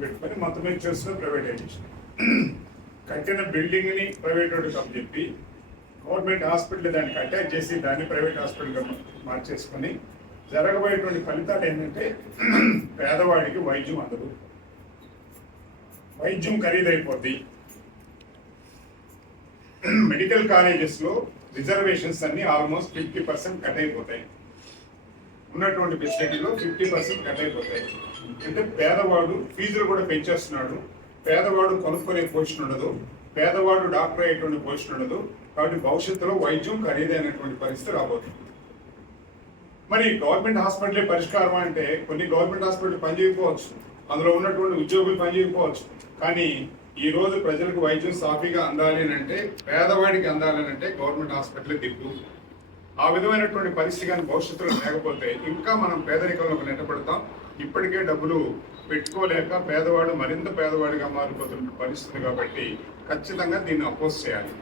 పేరు పెట్టుకొని మొత్తం చేస్తున్న ప్రైవేటైజేషన్ కట్టిన బిల్డింగ్ని ప్రైవేట్ వాడికి అప్పచెప్పి గవర్నమెంట్ హాస్పిటల్ దానికి అటాచ్ చేసి దాన్ని ప్రైవేట్ హాస్పిటల్గా మార్చేసుకొని జరగబోయేటువంటి ఫలితాలు ఏంటంటే పేదవాడికి వైద్యం అందదు. వైద్యం ఖరీదైపోద్ది. మెడికల్ కాలేజెస్లో రిజర్వేషన్స్ అన్నీ ఆల్మోస్ట్ ఫిఫ్టీ పర్సెంట్ కట్ అయిపోతాయి. ఉన్నటువంటి ఫెసిలిటీలో ఫిఫ్టీ పర్సెంట్ కట్ అయిపోతాయి. అంటే పేదవాడు ఫీజులు కూడా పెంచేస్తున్నాడు. పేదవాడు కొనుక్కునే పోషణ ఉండదు. పేదవాడు డాక్టర్ అయ్యేటువంటి పోషణ ఉండదు. కాబట్టి భవిష్యత్తులో వైద్యం ఖరీదైనటువంటి పరిస్థితి రాబోతుంది. మరి గవర్నమెంట్ హాస్పిటలే పరిష్కారం అంటే కొన్ని గవర్నమెంట్ హాస్పిటల్ పనిచేయకపోవచ్చు. అందులో ఉన్నటువంటి ఉద్యోగులు పనిచేయకపోవచ్చు. కానీ ఈ రోజు ప్రజలకు వైద్యం సాఫీగా అందాలి అని అంటే పేదవాడికి అందాలని అంటే గవర్నమెంట్ హాస్పిటల్ దిక్కు. ఆ విధమైనటువంటి పరిస్థితి కానీ భవిష్యత్తులో లేకపోతే ఇంకా మనం పేదరికంలోకి నెట్టబడతాం. ఇప్పటికే డబ్బులు పెట్టుకోలేక పేదవాడు మరింత పేదవాడిగా మారిపోతున్న పరిస్థితి కాబట్టి ఖచ్చితంగా దీన్ని అపోజ్ చేయాలి.